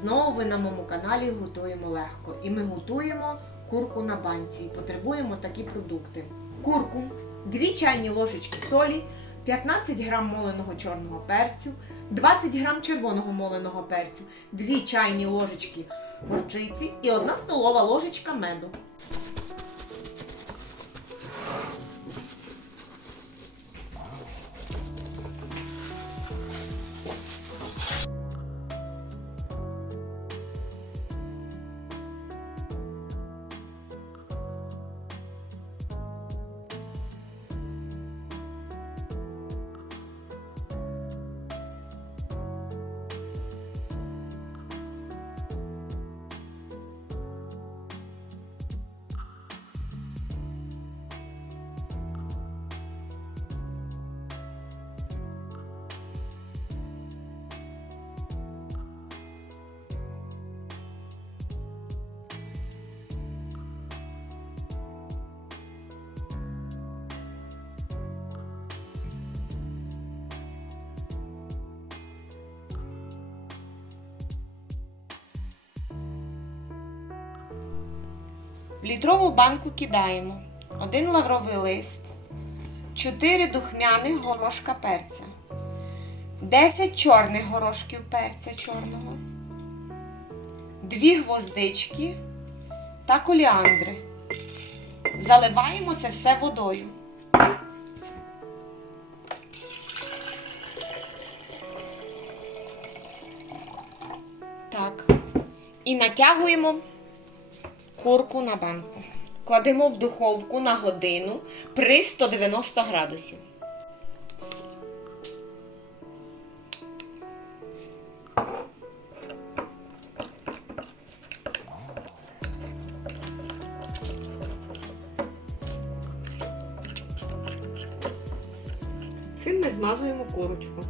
Знову ви на моєму каналі готуємо легко. І ми готуємо курку на банці. Потребуємо такі продукти: курку, 2 чайні ложечки солі, 15 грам моленого чорного перцю, 20 грам червоного моленого перцю, 2 чайні ложечки горчиці і 1 столова ложечка меду. В літрову банку кидаємо 1 лавровий лист, 4 духмяних горошка перця, 10 чорних горошків перця чорного, 2 гвоздички та коліандри. Заливаємо це все водою. Так. І натягуємо курку на банку. Кладемо в духовку на годину при 190 градусів. Цим ми змазуємо курочку.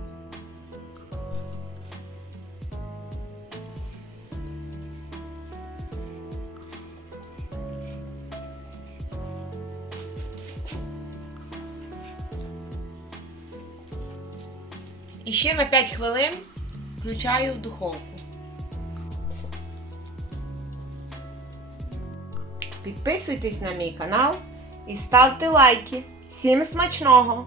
І ще на 5 хвилин включаю духовку. Підписуйтесь на мій канал і ставте лайки. Всім смачного!